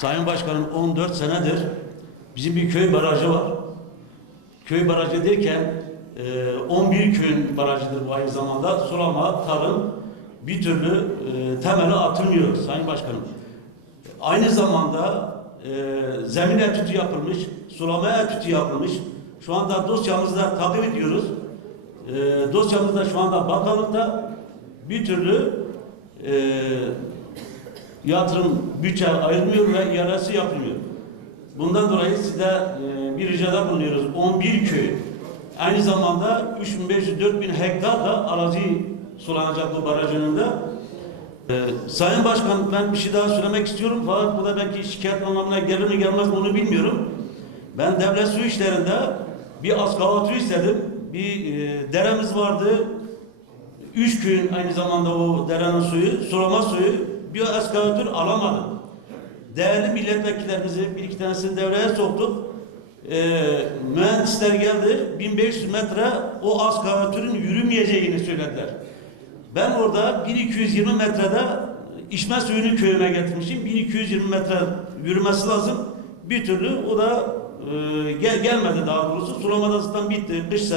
Sayın Başkanım 14 senedir bizim bir köy barajı var. Köy barajı derken e, 11 köyün barajıdır bu aynı zamanda. Sulama, tarım bir türlü e, temeli atılmıyor Sayın Başkanım. Aynı zamanda e, zemin etütü yapılmış, sulama etütü yapılmış. Şu anda dosyamızda takip ediyoruz. E, dosyamızda şu anda bakanlıkta bir türlü e, yatırım bütçe ayrılmıyor ve ihalesi yapılmıyor. Bundan dolayı size e, bir ricada bulunuyoruz. 11 köy. Aynı zamanda 3500-4000 hektar da arazi sulanacak bu baraj önünde. Ee, Sayın Başkan ben bir şey daha söylemek istiyorum fakat bu da belki şikayet anlamına gelir mi gelmez mi onu bilmiyorum. Ben devlet su işlerinde bir askavatör istedim. Bir e, deremiz vardı. Üç köyün aynı zamanda o derenin suyu, sulama suyu bir askavatör alamadım. Değerli milletvekillerimizi bir iki tanesini devreye soktuk. Ee, mühendisler geldi. 1500 metre o askavatörün yürümeyeceğini söylediler. Ben orada 1220 metrede içme suyunu köyüme getirmişim. 1220 metre yürümesi lazım. Bir türlü o da e, gel, gelmedi daha doğrusu. Sulama bitti. Kış